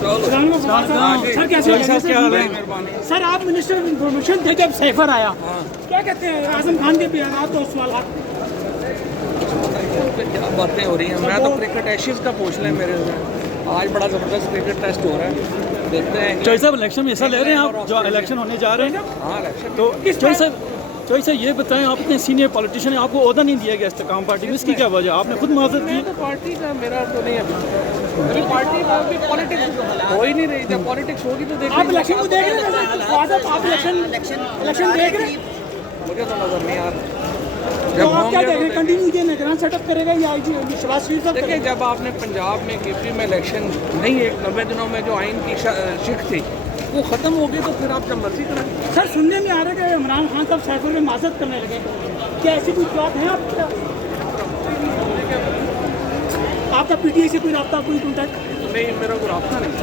Sir कैसे sir आप minister of information थे जब सैफर आया, क्या कहते हैं आजम खान के बयान और सवाल? क्या बातें हो रही हैं। मैं तो क्रिकेट एशेज का पूछ लें मेरे से। आज बड़ा ज़बरदस्त क्रिकेट टेस्ट हो रहा है, देखते हैं। चौधरी साहब इलेक्शन में हिस्सा ले रहे हैं आप, जो इलेक्शन होने जा रहे हैं? हाँ इलेक्शन तो चौधरी साहब ये बताएं, आप इतने सीनियर पॉलिटिशियन हैं, आपको ओहदा नहीं दिया गया इस्तेकाम पार्टी में, इसकी क्या वजह? आपने खुद माजरत की। तो पार्टी का मेरा तो नहीं है अभी पार्टी का भी पॉलिटिक्स हो ही नहीं रही। जब पॉलिटिक्स होगी तो देखिए। आप इलेक्शन को देख रहे हैं? आप इलेक्शन देख रहे हैं? मुझे तो नजर नहीं आ रहा। तो आप क्या देख रहे हैं? कंटिन्यू ये निगरान सेटअप करेगा या शहबाज शरीफ साहब? देखिए जब आपने पंजाब में केपी में इलेक्शन नहीं है, 90 दिनों में जो आइन की शिक थी वो ख़त्म हो गई, तो फिर आप जब मर्जी करें। सर सुनने में आ रहा है कि इमरान खान साहब सैफुर में माजरत करने लगे, क्या ऐसी कोई बात है आपका पीटीआई से कोई रब्ता, कोई कॉन्टैक्ट? नहीं, मेरा कोई रब्ता नहीं।